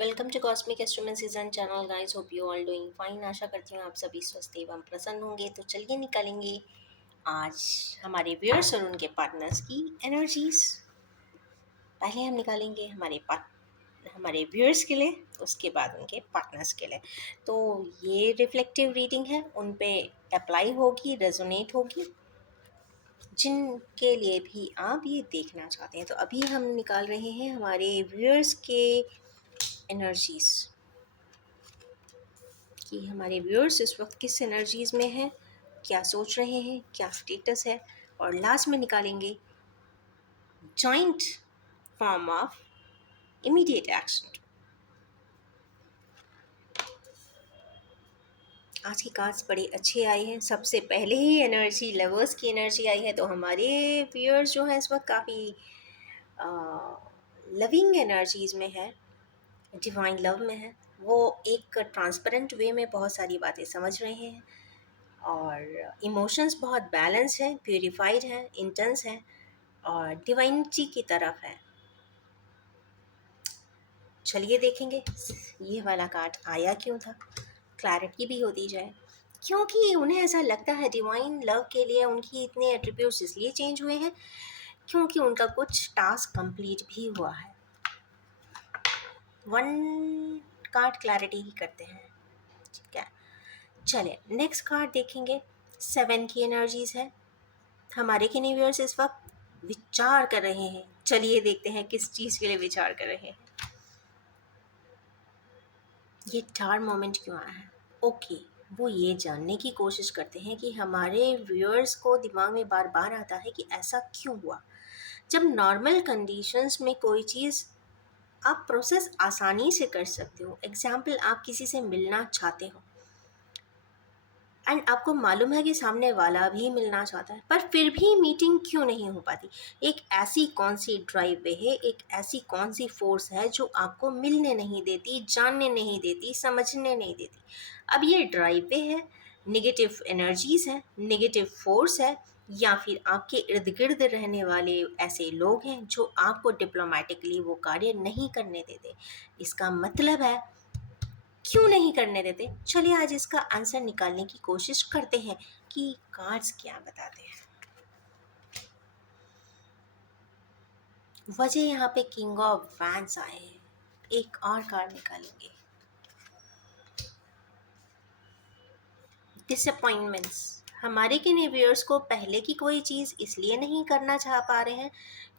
Welcome to cosmic astroment season channel guys. Hope you all doing fine. आशा करती हूँ आप सभी स्वस्थ एवं प्रसन्न होंगे। तो चलिए निकालेंगे आज हमारे व्यूअर्स और उनके पार्टनर्स की एनर्जीज। पहले हम निकालेंगे हमारे व्यूअर्स के लिए, उसके बाद उनके पार्टनर्स के लिए। तो ये रिफ्लेक्टिव रीडिंग है, उन पे अप्लाई होगी, रेजोनेट होगी, जिनके लिए भी आप ये देखना चाहते हैं। तो अभी हम निकाल रहे हैं हमारे व्यूअर्स के एनर्जीज कि हमारे व्यूअर्स इस वक्त किस एनर्जीज में हैं, क्या सोच रहे हैं, क्या स्टेटस है। और लास्ट में निकालेंगे joint form of immediate action. आज की कार्ड्स बड़े अच्छे आए हैं। सबसे पहले ही एनर्जी लवर्स की एनर्जी आई है, तो हमारे व्यूअर्स जो हैं इस वक्त काफ़ी लविंग एनर्जीज में है, डिवाइन लव में है। वो एक ट्रांसपेरेंट वे में बहुत सारी बातें समझ रहे हैं और इमोशंस बहुत बैलेंस है, प्यूरिफाइड है, इंटेंस है और डिवाइनिटी की तरफ है। चलिए देखेंगे ये वाला कार्ड आया क्यों था, क्लैरिटी भी होती जाए। क्योंकि उन्हें ऐसा लगता है डिवाइन लव के लिए उनकी इतने एट्रीब्यूट्स इसलिए चेंज हुए हैं क्योंकि उनका कुछ टास्क कंप्लीट भी हुआ है। वन कार्ड क्लैरिटी ही करते हैं, ठीक है। चलिए नेक्स्ट कार्ड देखेंगे। 7 की एनर्जीज है। हमारे व्यूअर्स इस वक्त विचार कर रहे हैं। चलिए देखते हैं किस चीज़ के लिए विचार कर रहे हैं। ये टार मोमेंट क्यों आया है? ओके, वो ये जानने की कोशिश करते हैं कि हमारे व्यूअर्स को दिमाग में बार बार आता है कि ऐसा क्यों हुआ। जब नॉर्मल कंडीशंस में कोई चीज़ आप प्रोसेस आसानी से कर सकते हो, एग्जाम्पल आप किसी से मिलना चाहते हो एंड आपको मालूम है कि सामने वाला भी मिलना चाहता है, पर फिर भी मीटिंग क्यों नहीं हो पाती। एक ऐसी कौन सी ड्राइव वे है, एक ऐसी कौन सी फोर्स है जो आपको मिलने नहीं देती, जानने नहीं देती, समझने नहीं देती। अब ये ड्राइव वे है, नेगेटिव एनर्जीज है, नेगेटिव फोर्स है, या फिर आपके इर्द गिर्द रहने वाले ऐसे लोग हैं जो आपको डिप्लोमेटिकली वो कार्य नहीं करने देते। इसका मतलब है क्यों नहीं करने देते। चलिए आज इसका आंसर निकालने की कोशिश करते हैं कि कार्ड्स क्या बताते हैं। वजह यहाँ पे किंग ऑफ वैंड्स आए हैं। एक और कार्ड निकालेंगे। डिसअपॉइंटमेंट्स। हमारे व्यूअर्स को पहले की कोई चीज़ इसलिए नहीं करना चाह पा रहे हैं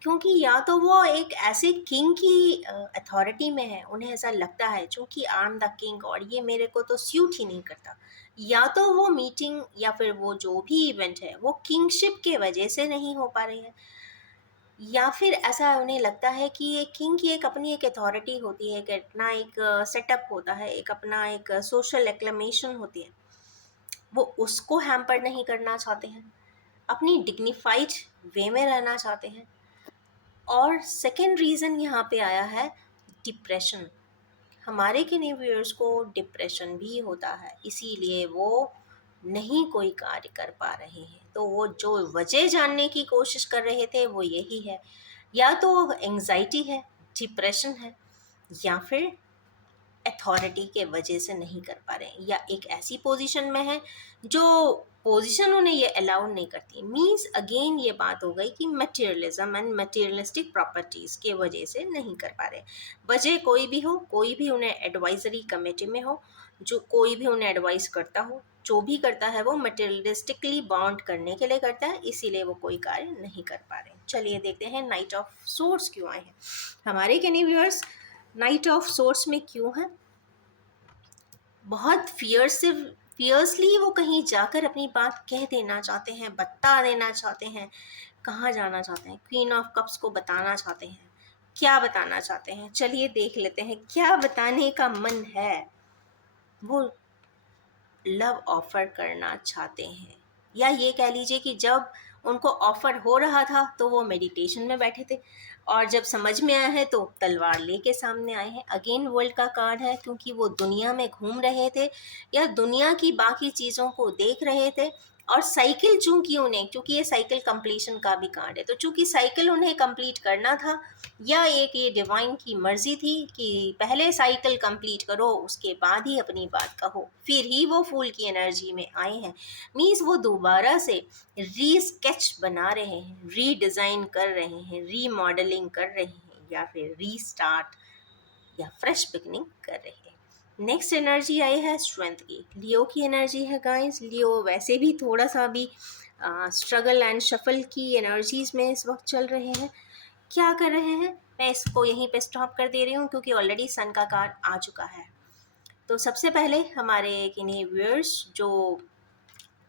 क्योंकि या तो वो एक ऐसे किंग की अथॉरिटी में है, उन्हें ऐसा लगता है चूंकि आई एम द किंग और ये मेरे को तो सूट ही नहीं करता। या तो वो मीटिंग या फिर वो जो भी इवेंट है वो किंगशिप के वजह से नहीं हो पा रही है, या फिर ऐसा उन्हें लगता है कि ये किंग की एक अपनी एक अथॉरिटी होती है, एक अपना एक सेटअप होता है, एक अपना एक सोशल एक्लेमेशन होती है, वो उसको हैम्पर नहीं करना चाहते हैं, अपनी डिग्निफाइड वे में रहना चाहते हैं। और सेकेंड रीज़न यहाँ पे आया है डिप्रेशन। हमारे व्यूअर्स को डिप्रेशन भी होता है, इसीलिए वो नहीं कोई कार्य कर पा रहे हैं। तो वो जो वजह जानने की कोशिश कर रहे थे वो यही है, या तो एंजाइटी है, डिप्रेशन है, या फिर अथॉरिटी के वजह से नहीं कर पा रहे हैं, या एक ऐसी पोजीशन में है जो पोजीशन उन्हें ये अलाउ नहीं करती। मींस अगेन ये बात हो गई कि मटेरियलिज्म एंड मटेरियलिस्टिक प्रॉपर्टीज़ के वजह से नहीं कर पा रहे। वजह कोई भी हो, कोई भी उन्हें एडवाइजरी कमेटी में हो, जो कोई भी उन्हें एडवाइस करता हो, जो भी करता है वो मटेरियलिस्टिकली बाउंड करने के लिए करता है, इसीलिए वो कोई कार्य नहीं कर पा रहे। चलिए देखते हैं नाइट ऑफ सोर्ड्स क्यों आए हैं हमारे व्यूअर्स। नाइट ऑफ सोर्ड्स में क्यों है? बहुत फियर्सली वो कहीं जाकर अपनी बात कह देना चाहते हैं, बता देना चाहते हैं। कहाँ जाना चाहते हैं? क्वीन ऑफ कप्स को बताना चाहते हैं। क्या बताना चाहते हैं? चलिए देख लेते हैं क्या बताने का मन है। वो लव ऑफर करना चाहते हैं, या ये कह लीजिए कि जब उनको ऑफर हो रहा था तो वो मेडिटेशन में बैठे थे, और जब समझ में आया है तो तलवार लेके सामने आए हैं। अगेन वर्ल्ड का कार्ड है क्योंकि वो दुनिया में घूम रहे थे या दुनिया की बाकी चीज़ों को देख रहे थे और साइकिल चूंकि उन्हें, क्योंकि ये साइकिल कंप्लीशन का भी कार्ड है, तो चूंकि साइकिल उन्हें कंप्लीट करना था, या एक ये डिवाइन की मर्जी थी कि पहले साइकिल कंप्लीट करो उसके बाद ही अपनी बात कहो, फिर ही वो फूल की एनर्जी में आए हैं। मीन्स वो दोबारा से रीस्केच बना रहे हैं, रीडिज़ाइन कर रहे हैं, रीमॉडलिंग कर रहे हैं, या फिर रीस्टार्ट या फ्रेश बिगनिंग कर रहे हैं। नेक्स्ट एनर्जी आई है स्ट्रेंथ की, लियो की एनर्जी है गाइस। लियो वैसे भी थोड़ा सा भी स्ट्रगल एंड शफल की एनर्जीज में इस वक्त चल रहे हैं। क्या कर रहे हैं, मैं इसको यहीं पे स्टॉप कर दे रही हूँ क्योंकि ऑलरेडी सन का कार्ड आ चुका है। तो सबसे पहले हमारे किन्हीं व्यूअर्स जो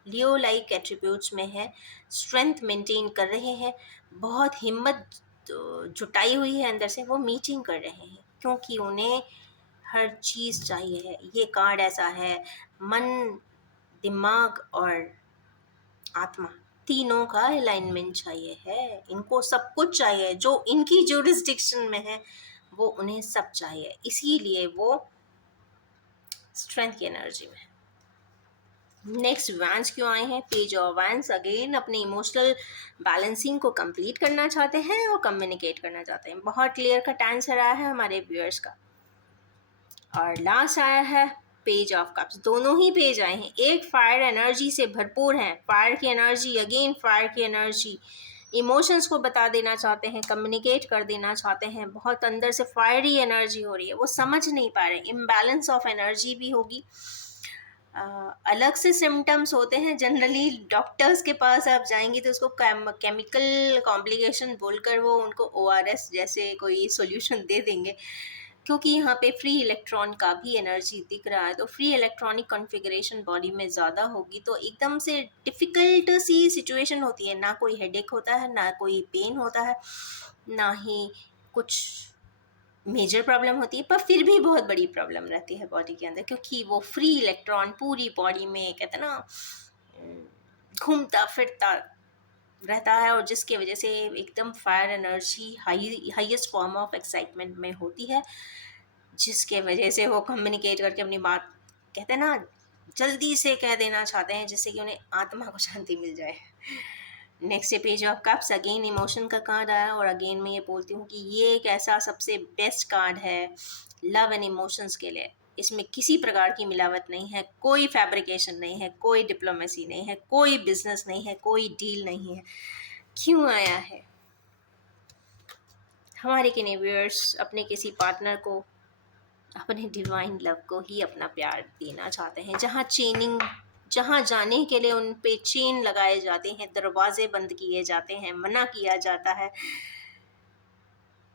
लियो लाइक एट्रीब्यूट्स में है, स्ट्रेंथ मेंटेन कर रहे हैं, बहुत हिम्मत जुटाई हुई है अंदर से, वो मीटिंग कर रहे हैं क्योंकि उन्हें हर चीज़ चाहिए है। ये कार्ड ऐसा है, मन, दिमाग और आत्मा तीनों का अलाइनमेंट चाहिए है। इनको सब कुछ चाहिए, जो इनकी जुरिस्डिक्शन में है वो उन्हें सब चाहिए, इसीलिए वो स्ट्रेंथ की एनर्जी में है। नेक्स्ट वैंस क्यों आए हैं, पेज ऑफ वैंस। अगेन अपने इमोशनल बैलेंसिंग को कंप्लीट करना चाहते हैं और कम्युनिकेट करना चाहते हैं। बहुत क्लियर कट आंसर आया है हमारे व्यूअर्स का। और लास्ट आया है पेज ऑफ कप्स। दोनों ही पेज आए हैं, एक फायर एनर्जी से भरपूर है, फायर की एनर्जी, अगेन फायर की एनर्जी, इमोशंस को बता देना चाहते हैं, कम्युनिकेट कर देना चाहते हैं, बहुत अंदर से फायरी एनर्जी हो रही है, वो समझ नहीं पा रहे, इम्बैलेंस ऑफ एनर्जी भी होगी। अलग से सिम्टम्स होते हैं जनरली, डॉक्टर्स के पास आप जाएंगे तो उसको केमिकल कॉम्प्लिकेशन बोलकर वो उनको ORS जैसे कोई सॉल्यूशन दे देंगे, क्योंकि यहाँ पे फ्री इलेक्ट्रॉन का भी एनर्जी दिख रहा है, तो फ्री इलेक्ट्रॉनिक कॉन्फ़िगरेशन बॉडी में ज़्यादा होगी तो एकदम से डिफ़िकल्ट सी सिचुएशन होती है। ना कोई हेडेक होता है, ना कोई पेन होता है, ना ही कुछ मेजर प्रॉब्लम होती है, पर फिर भी बहुत बड़ी प्रॉब्लम रहती है बॉडी के अंदर, क्योंकि वो फ्री इलेक्ट्रॉन पूरी बॉडी में कहते हैं ना घूमता फिरता रहता है, और जिसकी वजह से एकदम fire energy highest form of excitement में होती है, जिसके वजह से वो कम्युनिकेट करके अपनी बात कहते हैं ना जल्दी से कह देना चाहते हैं, जिससे कि उन्हें आत्मा को शांति मिल जाए। Next page of cups, again emotion का कार्ड आया, और अगेन मैं ये बोलती हूँ कि ये एक ऐसा सबसे बेस्ट कार्ड है लव एंड इमोशंस के लिए। इसमें किसी प्रकार की मिलावट नहीं है, कोई फैब्रिकेशन नहीं है, कोई डिप्लोमेसी नहीं है, कोई बिजनेस नहीं है, कोई डील नहीं है। क्यों आया है, हमारे किन्हीं व्यूअर्स अपने किसी पार्टनर को, अपने डिवाइन लव को ही अपना प्यार देना चाहते हैं, जहाँ जाने के लिए उन पे चेन लगाए जाते हैं, दरवाजे बंद किए जाते हैं, मना किया जाता है,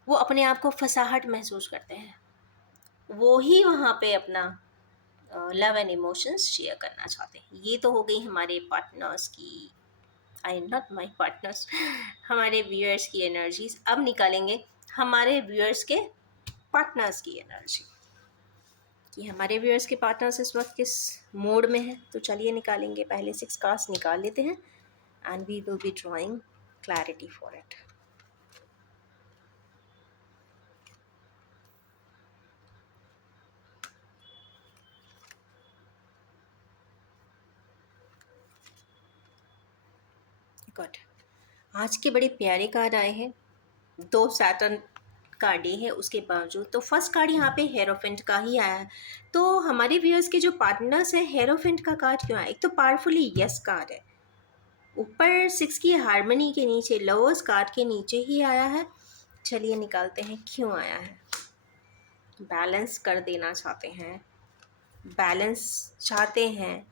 वो अपने आप को फसाहट महसूस करते हैं, वो ही वहाँ पे अपना लव एंड इमोशंस शेयर करना चाहते हैं। ये तो हो गई हमारे पार्टनर्स की, आई नॉट माई पार्टनर्स, हमारे व्यूअर्स की एनर्जीज। अब निकालेंगे हमारे व्यूअर्स के पार्टनर्स की एनर्जी, कि हमारे व्यूअर्स के पार्टनर्स इस वक्त किस मोड में है। तो चलिए निकालेंगे, पहले 6 कार्ड्स निकाल लेते हैं and we will be drawing clarity for it. Good, आज के बड़े प्यारे कार्ड आए हैं, 2 सैटर्न का डे है उसके बावजूद। तो फर्स्ट कार्ड यहाँ पे हेरोफेंट का ही आया है। तो हमारे व्यूअर्स के जो पार्टनर्स हैं, हेरोफेंट का कार्ड क्यों आया, एक तो पावरफुली यस कार्ड है, ऊपर 6 की हारमनी के नीचे, लोअर्स कार्ड के नीचे ही आया है। चलिए निकालते हैं क्यों आया है। बैलेंस कर देना चाहते हैं, बैलेंस चाहते हैं,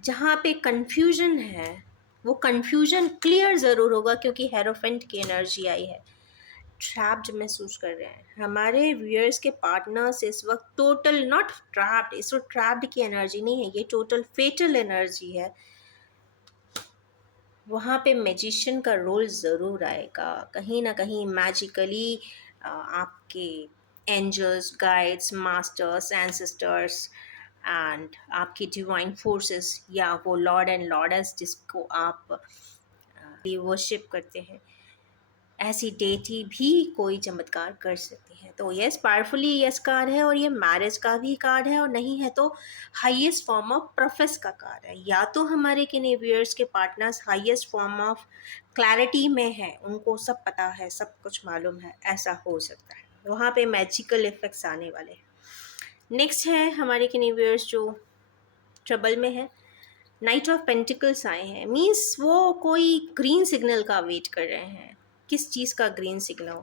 जहाँ पे कंफ्यूजन है वो कंफ्यूजन क्लियर ज़रूर होगा, क्योंकि हेरोफेंट की एनर्जी आई है। ट्रैप्ड महसूस कर रहे हैं हमारे व्यूअर्स के पार्टनर्स इस वक्त, टोटल नॉट ट्रैप्ड, इस वक्त ट्रैप्ड की एनर्जी नहीं है, ये टोटल फेटल एनर्जी है। वहाँ पे मैजिशियन का रोल ज़रूर आएगा, कहीं ना कहीं मैजिकली आपके angels, guides, masters, ancestors and आपकी डिवाइन फोर्सेस, या वो लॉर्ड एंड लॉर्डेस जिसको आप वर्शिप करते हैं, ऐसी डेटी भी कोई चमत्कार कर सकती है। तो यस, पावरफुली यस कार्ड है, और ये मैरिज का भी कार्ड है, और नहीं है तो हाईएस्ट फॉर्म ऑफ प्रोफेस का कार्ड है। या तो हमारे किनेवियर्स के partners highest form of clarity में है, उनको सब पता है, सब कुछ मालूम है, ऐसा हो सकता है, वहाँ पे मैजिकल इफेक्ट्स आने वाले हैं। नेक्स्ट है हमारे किनेवियर्स जो ट्रबल में है, नाइट ऑफ पेंटिकल्स आए हैं, मीन्स वो कोई ग्रीन सिग्नल का वेट कर रहे हैं। किस चीज़ का ग्रीन सिग्नल?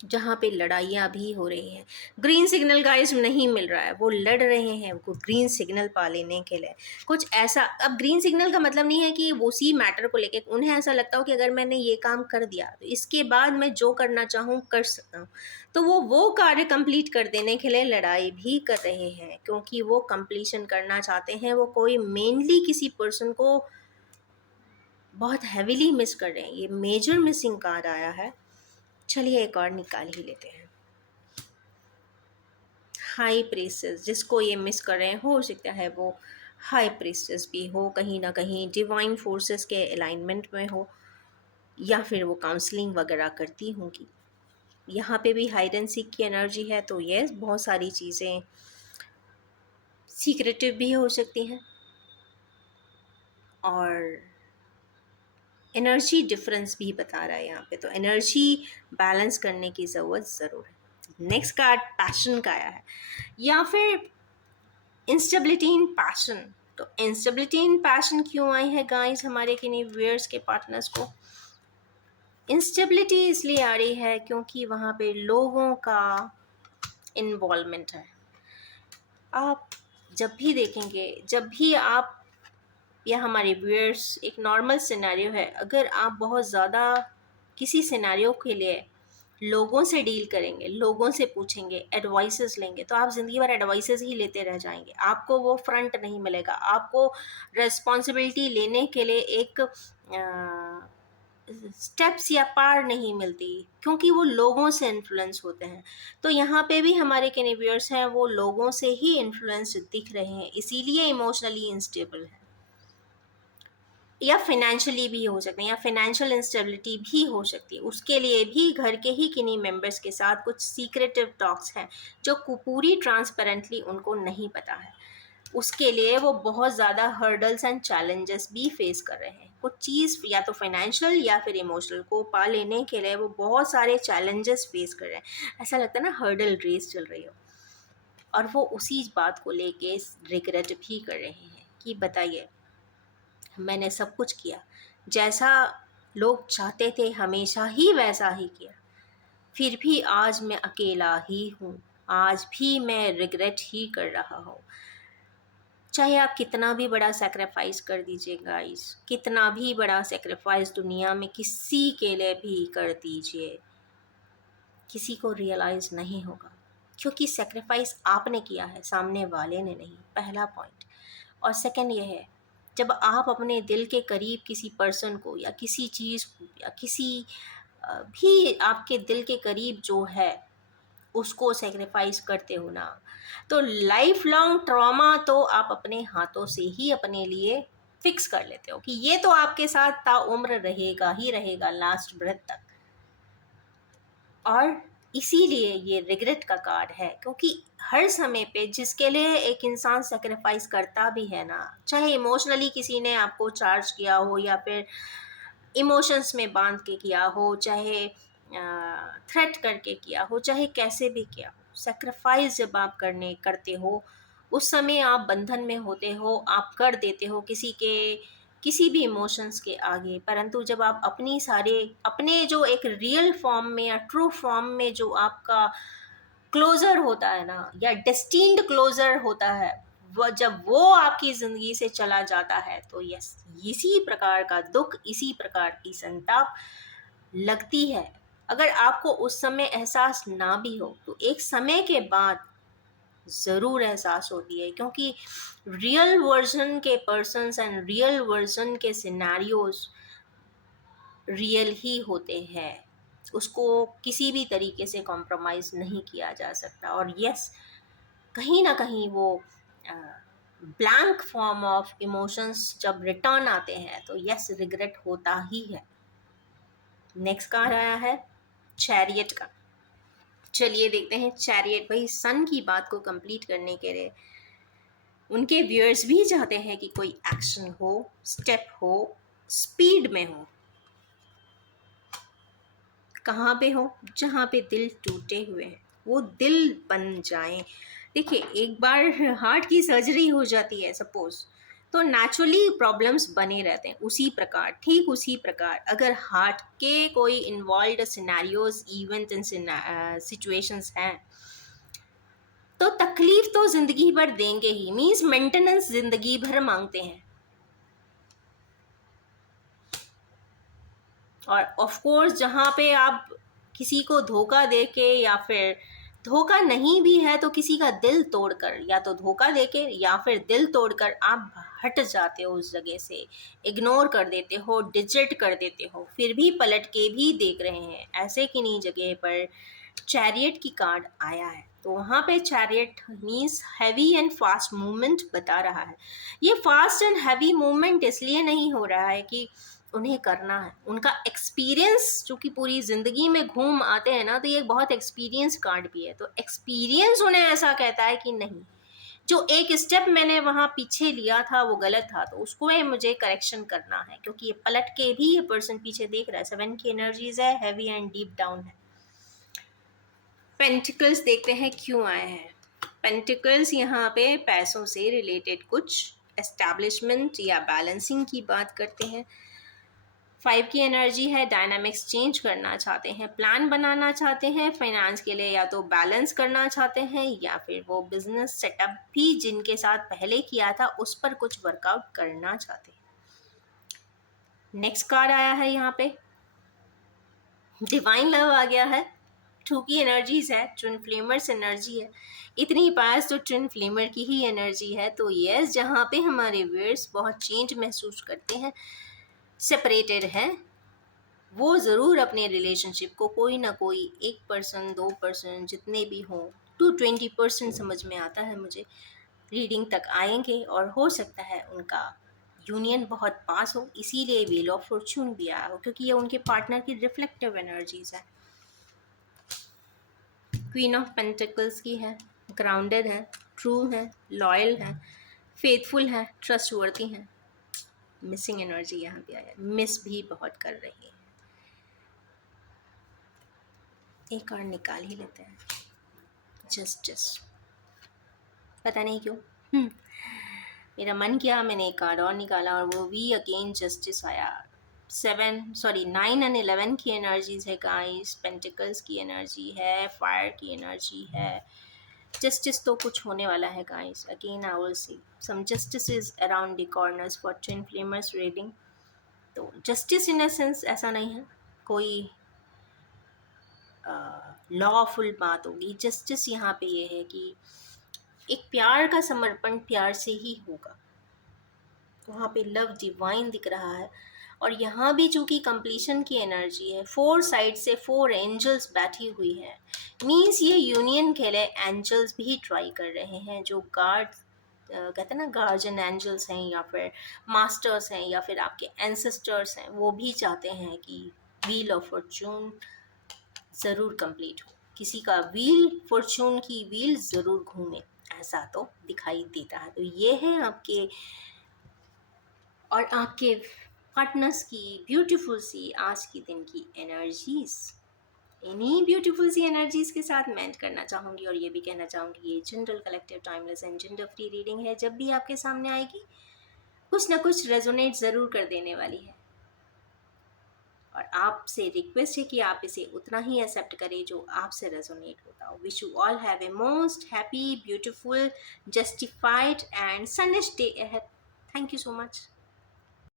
जहाँ पे लड़ाइयाँ भी हो रही हैं, ग्रीन सिग्नल गाइस नहीं मिल रहा है, वो लड़ रहे हैं उनको ग्रीन सिग्नल पा लेने के लिए, कुछ ऐसा। अब ग्रीन सिग्नल का मतलब नहीं है कि वो उसी मैटर को लेके उन्हें ऐसा लगता हो कि अगर मैंने ये काम कर दिया तो इसके बाद मैं जो करना चाहूँ कर सकता हूँ, तो वो कार्य कंप्लीट कर देने के लिए लड़ाई भी कर रहे हैं, क्योंकि वो कंप्लीशन करना चाहते हैं। वो कोई मेनली किसी पर्सन को बहुत हैवीली मिस कर रहे हैं, ये मेजर मिसिंग कार्ड आया है। चलिए एक और निकाल ही लेते हैं। हाई प्रीस्टेस, जिसको ये मिस कर रहे हैं, हो सकता है वो हाई प्रीस्टेस भी हो, कहीं ना कहीं डिवाइन फोर्सेस के अलाइनमेंट में हो, या फिर वो काउंसलिंग वगैरह करती होंगी। यहाँ पे भी हाइड एंड सीक की एनर्जी है, तो ये बहुत सारी चीज़ें सीक्रेटिव भी हो सकती हैं, और एनर्जी डिफरेंस भी बता रहा है यहाँ पे, तो एनर्जी बैलेंस करने की ज़रूरत ज़रूर है। नेक्स्ट कार्ड पैशन का आया है, या फिर इंस्टेबिलिटी इन पैशन। तो इंस्टेबिलिटी इन पैशन क्यों आई है गाइस हमारे किन्हीं व्यूअर्स के पार्टनर्स को? इंस्टेबिलिटी इसलिए आ रही है क्योंकि वहाँ पे लोगों का इन्वॉल्वमेंट है। आप जब भी देखेंगे, जब भी आप या हमारे व्यूअर्स, एक नॉर्मल सिनेरियो है, अगर आप बहुत ज़्यादा किसी सिनेरियो के लिए लोगों से डील करेंगे, लोगों से पूछेंगे, एडवाइसेस लेंगे, तो आप ज़िंदगी भर एडवाइसेस ही लेते रह जाएंगे, आपको वो फ्रंट नहीं मिलेगा, आपको रिस्पॉन्सिबिलिटी लेने के लिए एक स्टेप्स या पार नहीं मिलती, क्योंकि वो लोगों से इन्फ्लुएंस होते हैं। तो यहाँ पे भी हमारे कैनिवियर्स हैं, वो लोगों से ही इन्फ्लुएंस दिख रहे हैं, इसीलिए इमोशनली अनस्टेबल है, या फाइनेंशियली भी हो सकते हैं, या फाइनेंशियल इंस्टेबिलिटी भी हो सकती है। उसके लिए भी घर के ही किन्हीं मेंबर्स के साथ कुछ सीक्रेटिव टॉक्स हैं जो पूरी ट्रांसपेरेंटली उनको नहीं पता है। उसके लिए वो बहुत ज़्यादा हर्डल्स एंड चैलेंजेस भी फेस कर रहे हैं। कुछ चीज़ या तो फाइनेंशियल या फिर इमोशनल को पा लेने के लिए वो बहुत सारे चैलेंजेस फेस कर रहे हैं। ऐसा लगता है ना हर्डल रेस चल रही हो, और वो उसी बात को लेके रिग्रेट भी कर रहे हैं कि बताइए, मैंने सब कुछ किया, जैसा लोग चाहते थे हमेशा ही वैसा ही किया, फिर भी आज मैं अकेला ही हूँ, आज भी मैं रिग्रेट ही कर रहा हूँ। चाहे आप कितना भी बड़ा सेक्रीफाइस कर दीजिए गाइस, कितना भी बड़ा सेक्रीफाइस दुनिया में किसी के लिए भी कर दीजिए, किसी को रियलाइज़ नहीं होगा, क्योंकि सेक्रीफाइस आपने किया है, सामने वाले ने नहीं, पहला पॉइंट। और सेकंड ये है, जब आप अपने दिल के करीब किसी पर्सन को या किसी चीज़ को या किसी भी आपके दिल के करीब जो है उसको सेक्रीफाइस करते हो ना, तो लाइफ लॉन्ग ट्रॉमा तो आप अपने हाथों से ही अपने लिए फिक्स कर लेते हो कि ये तो आपके साथ ताउम्र रहेगा ही रहेगा, लास्ट ब्रेथ तक। और इसीलिए ये रिग्रेट का कार्ड है, क्योंकि हर समय पे जिसके लिए एक इंसान सेक्रीफाइस करता भी है ना, चाहे इमोशनली किसी ने आपको चार्ज किया हो, या फिर इमोशंस में बांध के किया हो, चाहे थ्रेट करके किया हो, चाहे कैसे भी किया हो, सेक्रीफाइस जब आप करते हो, उस समय आप बंधन में होते हो, आप कर देते हो किसी के किसी भी इमोशंस के आगे। परंतु जब आप अपनी सारे अपने जो एक रियल फॉर्म में या ट्रू फॉर्म में जो आपका क्लोजर होता है ना, या डेस्टिन्ड क्लोजर होता है, वो जब वो आपकी ज़िंदगी से चला जाता है, तो यस, इसी प्रकार का दुख, इसी प्रकार की संताप लगती है। अगर आपको उस समय एहसास ना भी हो तो एक समय के बाद ज़रूर एहसास होती है, क्योंकि रियल वर्जन के पर्सन्स एंड रियल वर्जन के सिनेरियोज रियल ही होते हैं, उसको किसी भी तरीके से कॉम्प्रोमाइज़ नहीं किया जा सकता। और यस, कहीं ना कहीं वो ब्लैंक फॉर्म ऑफ इमोशंस जब रिटर्न आते हैं, तो यस, रिग्रेट होता ही है। नेक्स्ट कार्ड आया है चैरियट का। चलिए देखते हैं चैरियट भाई सन की बात को कंप्लीट करने के लिए उनके व्यूअर्स भी चाहते हैं कि कोई एक्शन हो, स्टेप हो, स्पीड में हो। कहाँ पे हो? जहाँ पे दिल टूटे हुए हैं वो दिल बन जाएं। देखिए एक बार हार्ट की सर्जरी हो जाती है सपोज, तो नेचुरली प्रॉब्लम्स बने रहते हैं। उसी प्रकार, ठीक उसी प्रकार अगर हार्ट के कोई involve scenarios, event and situations हैं तो तकलीफ तो जिंदगी भर देंगे ही, मीन्स मेंटेनेंस जिंदगी भर मांगते हैं। और ऑफ कोर्स जहाँ पे आप किसी को धोखा दे के या फिर धोखा नहीं भी है तो किसी का दिल तोड़कर, या तो धोखा देके या फिर दिल तोड़कर आप हट जाते हो उस जगह से, इग्नोर कर देते हो, डिजिट कर देते हो, फिर भी पलट के भी देख रहे हैं, ऐसे किन्हीं जगह पर चैरियट की कार्ड आया है। तो वहाँ पे chariot means heavy and fast movement बता रहा है। ये फास्ट एंड हैवी मूवमेंट इसलिए नहीं हो रहा है कि उन्हें करना है, उनका एक्सपीरियंस जो कि पूरी ज़िंदगी में घूम आते हैं ना, तो ये बहुत एक्सपीरियंस कार्ड भी है। तो एक्सपीरियंस उन्हें ऐसा कहता है कि नहीं, जो एक स्टेप मैंने वहाँ पीछे लिया था वो गलत था, तो उसको मुझे करेक्शन करना है, क्योंकि ये पलट के भी ये पर्सन पीछे देख रहा है। 7 की एनर्जीज है, हैवी एंड डीप डाउन है। पेंटिकल्स देखते हैं क्यों आए हैं। पेंटिकल्स यहाँ पे पैसों से रिलेटेड कुछ एस्टैब्लिशमेंट या बैलेंसिंग की बात करते हैं। 5 की एनर्जी है, डायनामिक्स चेंज करना चाहते हैं, प्लान बनाना चाहते हैं फाइनेंस के लिए, या तो बैलेंस करना चाहते हैं या फिर वो बिजनेस सेटअप भी जिनके साथ पहले किया था उस पर कुछ वर्कआउट करना चाहते हैं। नेक्स्ट कार्ड आया है यहाँ पे डिवाइन लव आ गया है। 2 की एनर्जीज है, ट्विन फ्लेमर्स एनर्जी है। इतनी पास तो ट्विन फ्लेमर की ही एनर्जी है। तो यस, जहाँ पे हमारे व्यूअर्स बहुत चेंज महसूस करते हैं, सेपरेटेड हैं, वो ज़रूर अपने रिलेशनशिप को कोई ना कोई 1%, 2%, जितने भी हों, 220% समझ में आता है मुझे, रीडिंग तक आएंगे और हो सकता है उनका यूनियन बहुत पास हो, इसीलिए व्हील ऑफ फॉर्च्यून भी आया हो, क्योंकि ये उनके पार्टनर की रिफ्लेक्टिव एनर्जीज है। क्वीन ऑफ पेंटिकल्स की है, ग्राउंडेड है, ट्रू है, लॉयल है, फेथफुल है, ट्रस्टवर्दी है। मिसिंग एनर्जी यहाँ पे आया, मिस भी बहुत कर रही है। एक और निकाल ही लेते हैं, जस्टिस। पता नहीं क्यों मेरा मन किया, मैंने एक कार्ड और निकाला और वो भी अगेन जस्टिस आया। 9 एंड 11 की एनर्जीज है गाइस, पेंटिकल्स की एनर्जी है, फायर की एनर्जी है। जस्टिस तो कुछ होने वाला है guys, again I will see some justice is around the corners for twin flamers reading. तो जस्टिस इन अ सेंस ऐसा नहीं है कोई लॉफुल बात होगी। जस्टिस यहाँ पे ये है कि एक प्यार का समर्पण प्यार से ही होगा। वहाँ पे लव डिवाइन दिख रहा है। और यहाँ भी चूंकि कंप्लीशन की एनर्जी है, 4 साइड से 4 एंजल्स बैठी हुई है, मीन्स ये यूनियन के लिए एंजल्स भी ट्राई कर रहे हैं, जो गार्ड कहते हैं ना, गार्जियन एंजल्स हैं या फिर मास्टर्स हैं या फिर आपके एंसेस्टर्स हैं, वो भी चाहते हैं कि व्हील ऑफ फॉर्च्यून ज़रूर कंप्लीट हो, किसी का व्हील, फॉर्च्यून की व्हील ज़रूर घूमे, ऐसा तो दिखाई देता है। तो ये है आपके और आपके पार्टनर्स की ब्यूटीफुल सी आज के दिन की एनर्जीज। इन्हीं ब्यूटीफुल सी एनर्जीज के साथ मैं एंड करना चाहूँगी और ये भी कहना चाहूँगी, ये general collective timeless and gender free reading है। जब भी आपके सामने आएगी कुछ ना कुछ रेजोनेट ज़रूर कर देने वाली है, और आपसे रिक्वेस्ट है कि आप इसे उतना ही एक्सेप्ट करें जो आपसे रेजोनेट होता हो। Wish you all have a most happy, beautiful, justified and sunnish day ahead. Thank you so much.